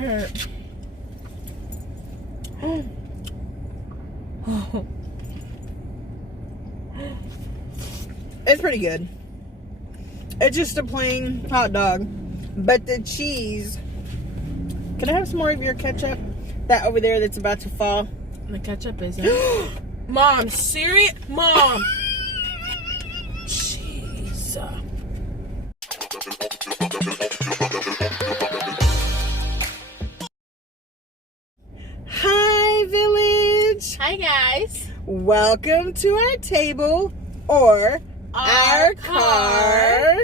hurt. It's pretty good. It's just a plain hot dog, but the cheese. Can I have some more of your ketchup? That over there that's about to fall. The ketchup isn't. Mom, serious? Mom. Jeez. Hi, village. Hi, guys. Welcome to our table or our car.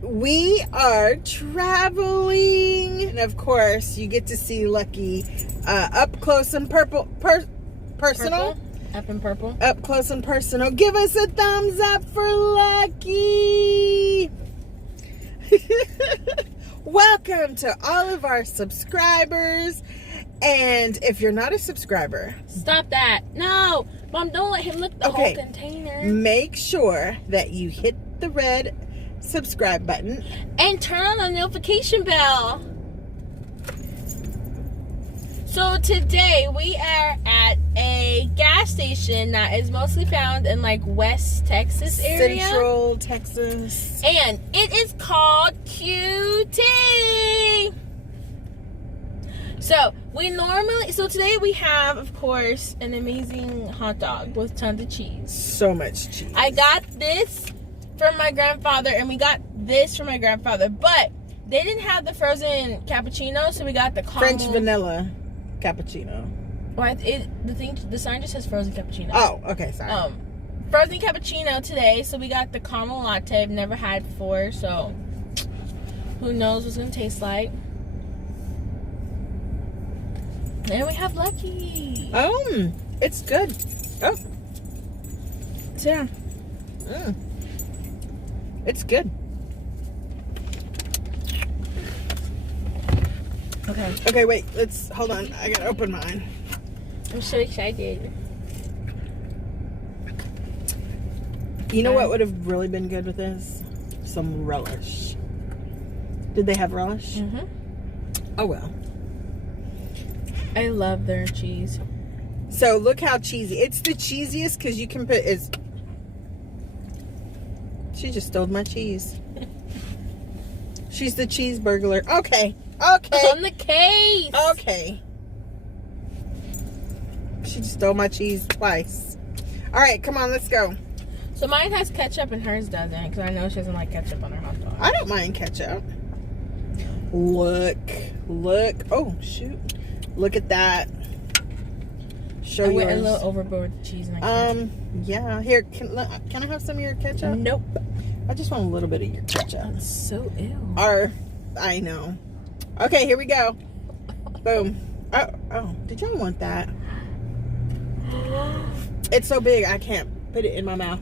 We are traveling, and of course, you get to see Lucky up close and personal. Purple? Up and purple. Up close and personal. Give us a thumbs up for Lucky. Welcome to all of our subscribers. And if you're not a subscriber, stop that. No, Mom, don't let him lick the whole container. Make sure that you hit the red subscribe button and turn on the notification bell. So today we are at a gas station that is mostly found in like West Texas area. Central Texas. And it is called QT. So today we have, of course, an amazing hot dog with tons of cheese. So much cheese. I got this from my grandfather, and we got this from my grandfather, but they didn't have the frozen cappuccino, so we got the caramel. French vanilla cappuccino. Well, the sign just says frozen cappuccino. Oh, okay, sorry. Frozen cappuccino today, so we got the caramel latte. I've never had before, so who knows what it's gonna taste like. And we have Lucky. It's good. Oh. So yeah. It's good. Okay, wait. Hold on. I gotta open mine. I'm so excited. You know what would have really been good with this? Some relish. Did they have relish? Mm-hmm. Oh, well. I love their cheese. So look how cheesy. It's the cheesiest because you can put She just stole my cheese. She's the cheese burglar. Okay. On the case. Okay. She just stole my cheese twice. All right, come on, let's go. So mine has ketchup and hers doesn't, because I know she doesn't like ketchup on her hot dog. I don't mind ketchup. Look. Oh, shoot. Look at that. I went a little overboard with the cheese. And yeah. Here, can I have some of your ketchup? Nope. I just want a little bit of your ketchup. That's so ill. I know. Okay, here we go. Boom. Oh, did y'all want that? It's so big, I can't put it in my mouth.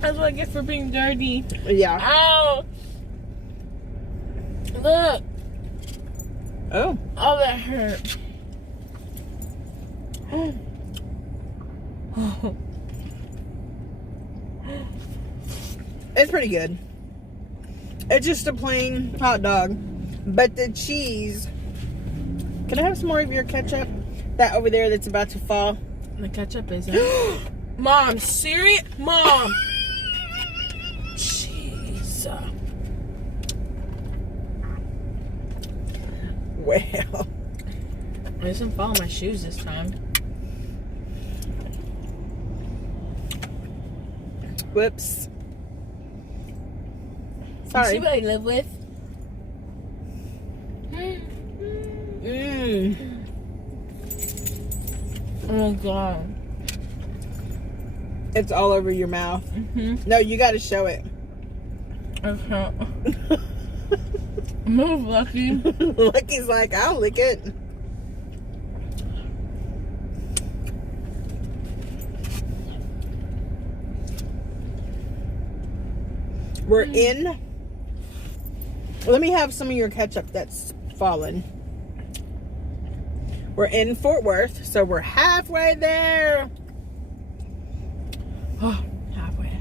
That's what I get for being dirty. Yeah. Ow. Look. Oh, that hurt. it's pretty good. It's just a plain hot dog, but the cheese. Can I have some more of your ketchup? That over there that's about to fall. The ketchup isn't. Mom, serious? Mom. Jeez. Well. I didn't fall in my shoes this time. Whoops. Sorry. See what I live with? Oh my god. It's all over your mouth. Mm-hmm. No, you got to show it. I can't. Move, Lucky. Lucky's like, I'll lick it. We're in. Let me have some of your ketchup that's fallen. We're in Fort Worth, so we're halfway there. Oh, halfway.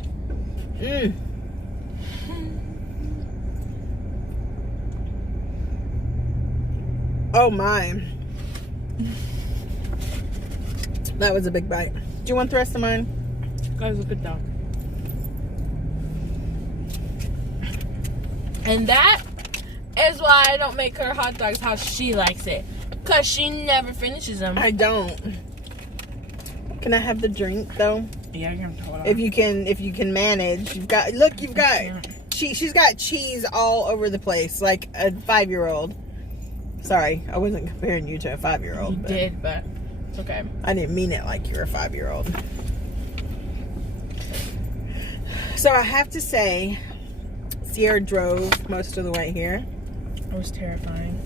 Oh my. That was a big bite. Do you want the rest of mine? Guys, look at that. And that is why I don't make her hot dogs how she likes it. Because she never finishes them. I don't. Can I have the drink though? Yeah, you're gonna hold on. If you can manage. You've got she's got cheese all over the place, like a 5-year-old. Sorry, I wasn't comparing you to a 5-year-old. You did, but it's okay. I didn't mean it like you're a 5-year-old. So I have to say, Sierra drove most of the way here. It was terrifying.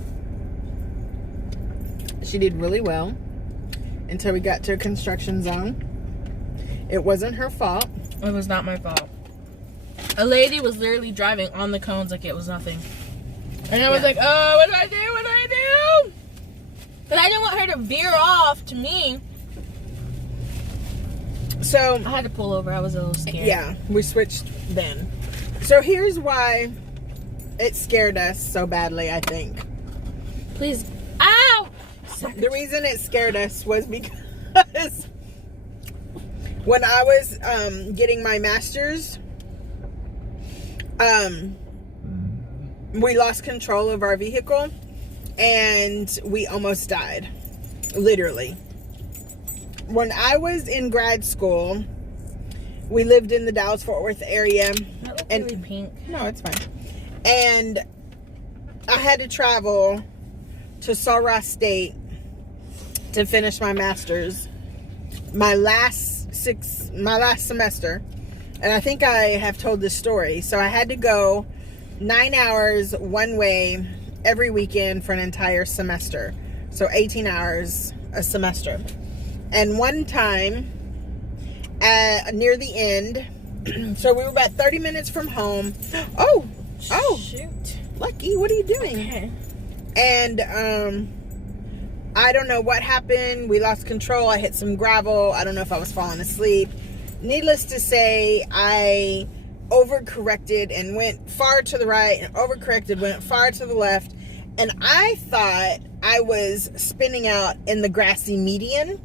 She did really well until we got to a construction zone. It wasn't her fault. It was not my fault. A lady was literally driving on the cones like it was nothing. And I was like, oh, what do I do? What do I do? Because I didn't want her to veer off to me. So I had to pull over. I was a little scared. Yeah, we switched then. So here's why it scared us so badly, I think. Please. Ow! The reason it scared us was because when I was getting my master's, we lost control of our vehicle and we almost died. Literally. When I was in grad school, we lived in the Dallas-Fort Worth area. That looked really pink. No, it's fine. And I had to travel to Sulross State to finish my master's. My last semester. And I think I have told this story. So I had to go 9 hours one way every weekend for an entire semester. So 18 hours a semester. And one time, near the end, so we were about 30 minutes from home. Oh, shoot. Lucky, what are you doing? Okay. And I don't know what happened. We lost control. I hit some gravel. I don't know if I was falling asleep. Needless to say, I overcorrected and went far to the right and overcorrected, went far to the left. And I thought I was spinning out in the grassy median.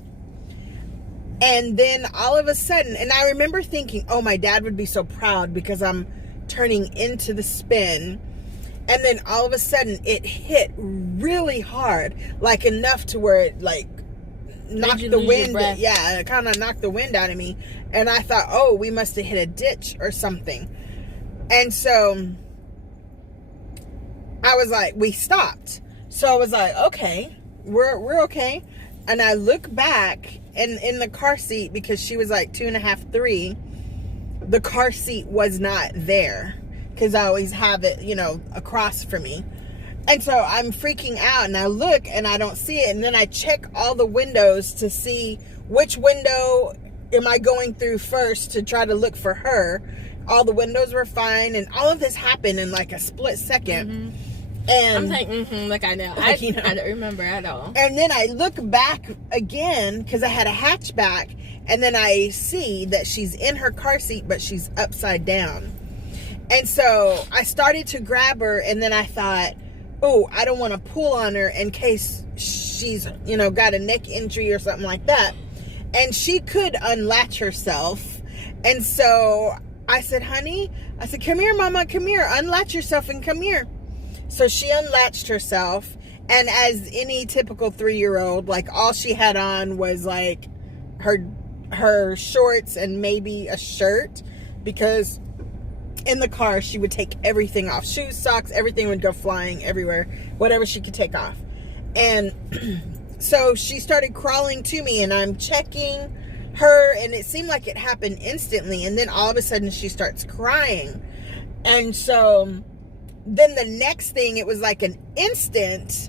And then all of a sudden, and I remember thinking, oh, my dad would be so proud because I'm turning into the spin. And then all of a sudden it hit really hard, like enough to where it like knocked the wind. Yeah, it kind of knocked the wind out of me. And I thought, oh, we must have hit a ditch or something. And so I was like, we stopped. So I was like, okay, we're okay. And I look back and in the car seat, because she was like 2.5, 3, the car seat was not there. Because I always have it, across from me. And so I'm freaking out and I look and I don't see it. And then I check all the windows to see which window am I going through first to try to look for her. All the windows were fine. And all of this happened in like a split second. Mm-hmm. And I'm saying, like I know. I don't remember at all. And then I look back again because I had a hatchback. And then I see that she's in her car seat, but she's upside down. And so I started to grab her, and then I thought, oh, I don't want to pull on her in case she's, got a neck injury or something like that. And she could unlatch herself. And so I said, honey, come here, mama, come here, unlatch yourself and come here. So she unlatched herself. And as any typical 3-year-old, like all she had on was like her shorts and maybe a shirt, because in the car she would take everything off, shoes, socks, everything would go flying everywhere, whatever she could take off. And so she started crawling to me, and I'm checking her, and it seemed like it happened instantly, and then all of a sudden she starts crying. And so then the next thing, it was like an instant,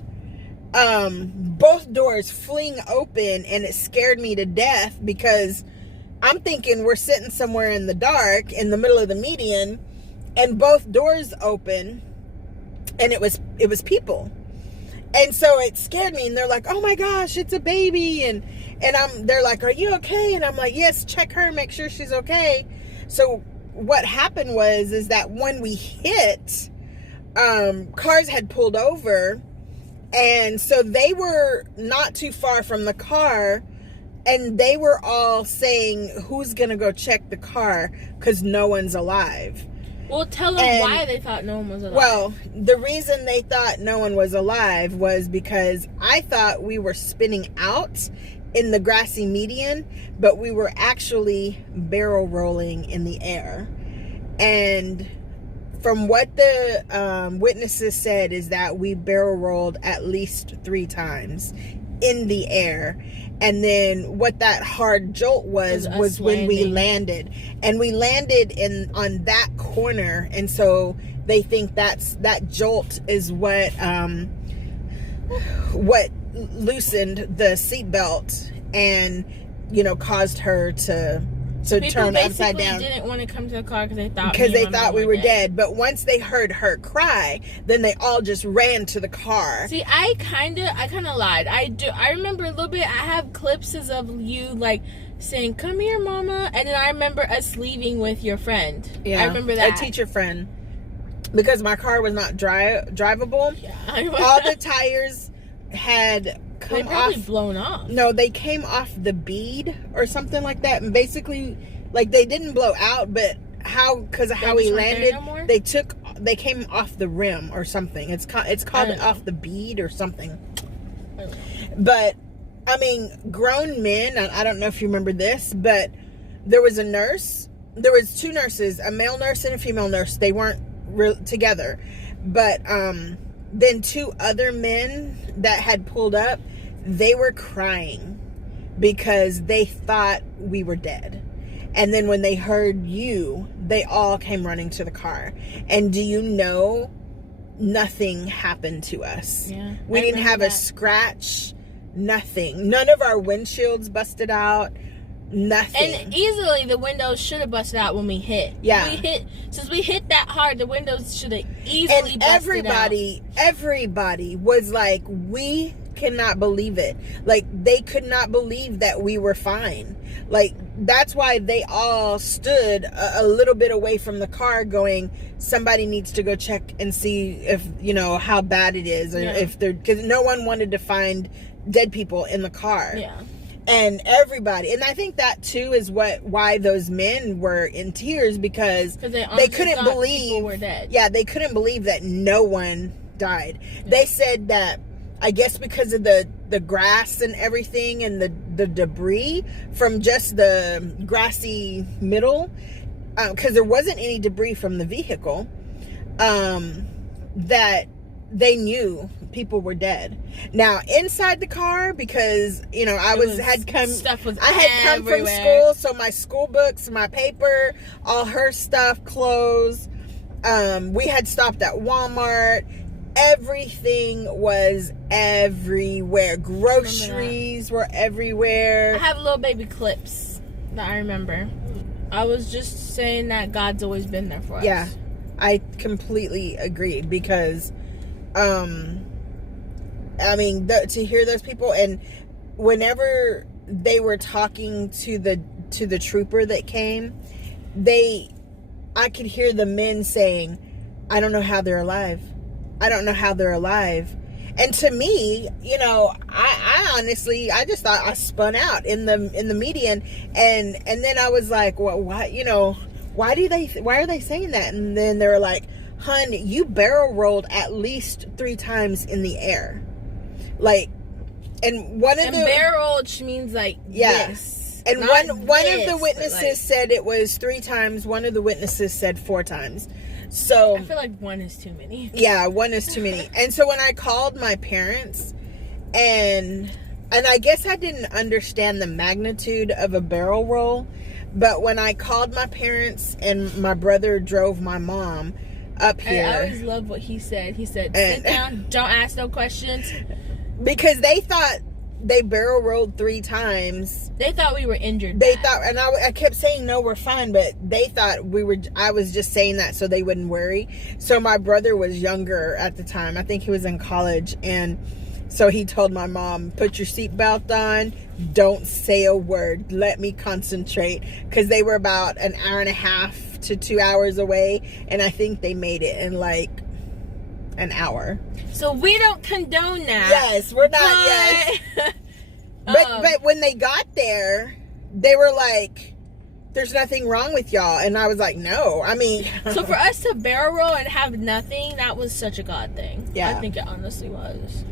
both doors fling open, and it scared me to death because I'm thinking we're sitting somewhere in the dark in the middle of the median, and both doors open, and it was people. And so it scared me, and they're like, oh my gosh, it's a baby. And they're like, are you okay? And I'm like, yes, check her, make sure she's okay. So what happened is that when we hit, cars had pulled over, And so they were not too far from the car, and they were all saying, who's going to go check the car because no one's alive. Well, tell them why they thought no one was alive. Well, the reason they thought no one was alive was because I thought we were spinning out in the grassy median, but we were actually barrel rolling in the air. And from what the witnesses said is that we barrel rolled at least 3 times in the air. And then what that hard jolt was when we landed. And we landed on that corner. And so they think that jolt is what loosened the seatbelt and, caused her to turn upside down. People didn't want to come to the car because they thought we were dead. But once they heard her cry, then they all just ran to the car. See, I kind of lied. I remember a little bit. I have clips of you like saying, "Come here, mama," and then I remember us leaving with your friend. Yeah, I remember that. A teacher friend, because my car was not drivable. Yeah, all the tires had come off, blown off. No, they came off the bead or something like that, and basically, like, they didn't blow out, but because of how we landed, they came off the rim or something. It's called off the bead or something. But I mean, grown men. I don't know if you remember this, but there was a nurse. There was 2 nurses, a male nurse and a female nurse. They weren't together, but then 2 other men that had pulled up, they were crying because they thought we were dead. And then when they heard you, they all came running to the car. And do you know, nothing happened to us. Yeah, we didn't have a scratch, nothing. None of our windshields busted out. Nothing. And easily the windows should have busted out when we hit. Yeah. Since we hit that hard, the windows should have easily busted out. Everybody was like, we cannot believe it. Like, they could not believe that we were fine. Like, that's why they all stood a little bit away from the car going, somebody needs to go check and see if, how bad it is. Or if they're, because no one wanted to find dead people in the car. Yeah. And everybody, and I think that too is why those men were in tears, because they couldn't believe people were dead. Yeah, they couldn't believe that no one died. Yeah. They said that, I guess because of the grass and everything and the debris from just the grassy middle, because there wasn't any debris from the vehicle, that they knew people were dead. Now inside the car, because I had come from school, so my school books, my paper, all her stuff, clothes. We had stopped at Walmart. Everything was everywhere. Groceries were everywhere. I have little baby clips that I remember. I was just saying that God's always been there for us. Yeah, I completely agree, because I mean, to hear those people, and whenever they were talking to the trooper that came, I could hear the men saying, I don't know how they're alive. I don't know how they're alive. And to me, I honestly, I just thought I spun out in the median, and then I was like, well, why are they saying that? And then they were like, hun, you barrel rolled at least 3 times in the air. Like, and barrel means like, yes. And one of the witnesses said it was 3 times. One of the witnesses said 4 times. So I feel like 1 is too many. Yeah, 1 is too many. And so when I called my parents, and I guess I didn't understand the magnitude of a barrel roll, but when I called my parents and my brother drove my mom up here. I always love what he said. He said, sit down, don't ask no questions. Because they thought they barrel rolled 3 times. They thought we were injured. They thought, and I kept saying, no, we're fine, but they thought I was just saying that so they wouldn't worry. So my brother was younger at the time. I think he was in college, and so he told my mom, put your seatbelt on, don't say a word, let me concentrate, because they were about an hour and a half to 2 hours away, and I think they made it in like an hour. So we don't condone that. Yes, we're not. Yes. But when they got there, they were like, "There's nothing wrong with y'all," and I was like, "No, I mean." So for us to barrel roll and have nothing, that was such a God thing. Yeah, I think it honestly was.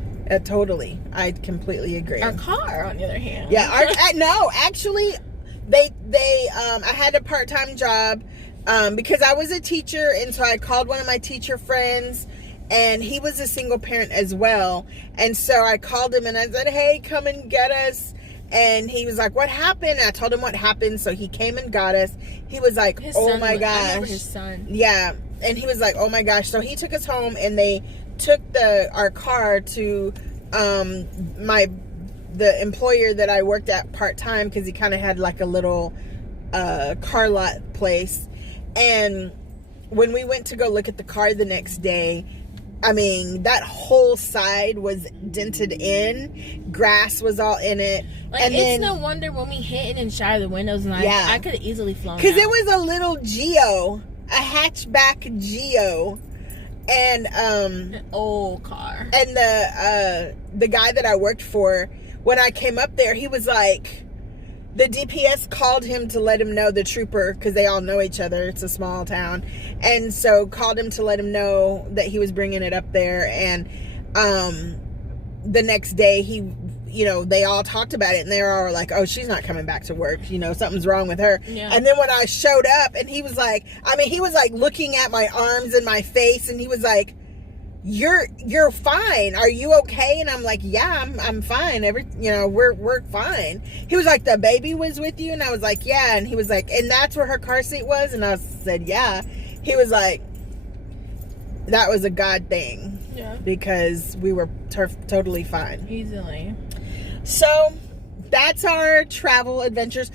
Totally, I completely agree. Our car, on the other hand. Yeah, no, actually, I had a part-time job because I was a teacher, and so I called one of my teacher friends. And he was a single parent as well. And so I called him and I said, "Hey, come and get us." And he was like, "What happened?" And I told him what happened. So he came and got us. He was like, "Oh my gosh." I remember his son. Yeah. And he was like, "Oh my gosh." So he took us home and they took our car to the employer that I worked at part-time, because he kind of had like a little car lot place. And when we went to go look at the car the next day, I mean, that whole side was dented in. Grass was all in it. Like, and it's no wonder when we hit it and shattered the windows, and I could have easily flown. Because it was a little Geo, a hatchback Geo, and an old car. And the guy that I worked for, when I came up there, he was like, the DPS called him to let him know, the trooper, because they all know each other. It's a small town. And so called him to let him know that he was bringing it up there. And the next day, they all talked about it. And they were all like, "Oh, she's not coming back to work. Something's wrong with her." Yeah. And then when I showed up, and he was like, looking at my arms and my face. And he was like, You're fine. Are you okay? And I'm like, "Yeah, I'm fine. We're fine." He was like, "The baby was with you?" And I was like, "Yeah." And he was like, "And that's where her car seat was?" And I said, "Yeah." He was like, "That was a God thing." Yeah. Because we were totally fine. Easily. So that's our travel adventures.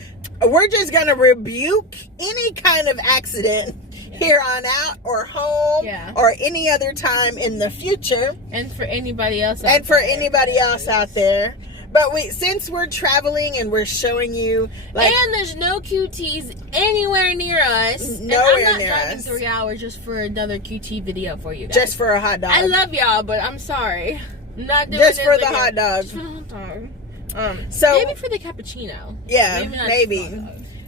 We're just going to rebuke any kind of accident here on out, or home, or any other time in the future. And for anybody else out there. But since we're traveling and we're showing you, like, and there's no QTs anywhere near us. Nowhere and I'm not near driving us. 3 hours just for another QT video for you guys. Just for a hot dog. I love y'all, but I'm sorry. I'm not doing just this for the again. hot dog. Just for the hot dog. So maybe for the cappuccino. Yeah, maybe.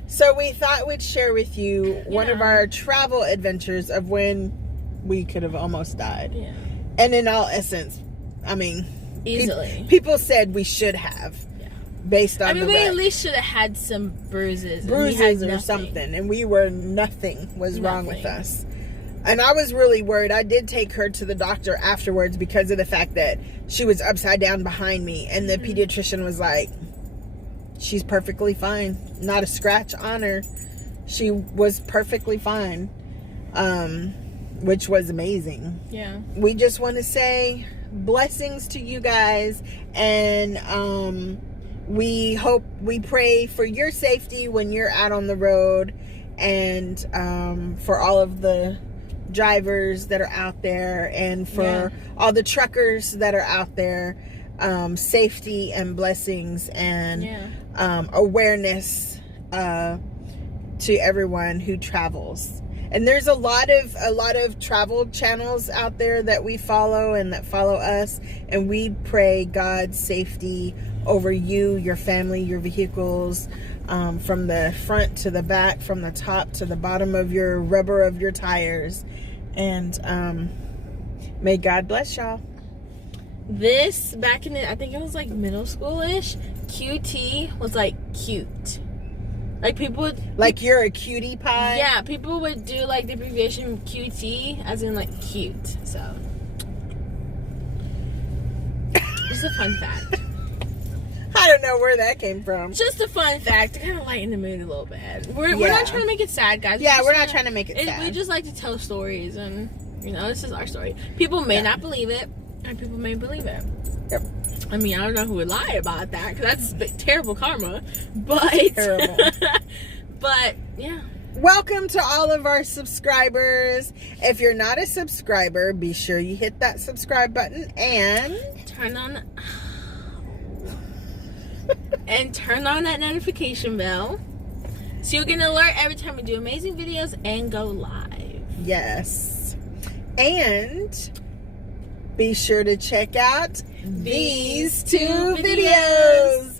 So we thought we'd share with you one of our travel adventures of when we could have almost died. Yeah. And in all essence, I mean, easily. People said we should have. Yeah. Based on we at least should have had some bruises or something. And nothing was wrong with us. And I was really worried. I did take her to the doctor afterwards because of the fact that she was upside down behind me. And the pediatrician was like, "She's perfectly fine. Not a scratch on her. She was perfectly fine." Which was amazing. Yeah. We just want to say blessings to you guys. And we pray for your safety when you're out on the road. And for all of the drivers that are out there. And for all the truckers that are out there. Safety and blessings and awareness to everyone who travels. And there's a lot of travel channels out there that we follow and that follow us, and we pray God's safety over you, your family, your vehicles, from the front to the back, from the top to the bottom of your rubber of your tires. And may God bless y'all. This, back in I think it was like middle school-ish, QT was like cute. Like people would... Like you're a cutie pie? Yeah, people would do like the abbreviation QT as in like cute, so. Just a fun fact. I don't know where that came from. Just a fun fact to kind of lighten the mood a little bit. We're not trying to make it sad, guys. Yeah, we're not trying to make it sad. We just like to tell stories, and this is our story. People may not believe it, and people may believe it. Yep. I mean, I don't know who would lie about that, because that's terrible karma. But terrible. But yeah. Welcome to all of our subscribers. If you're not a subscriber, be sure you hit that subscribe button and turn on that notification bell, so you'll get an alert every time we do amazing videos and go live. Yes. And Be sure to check out these two videos.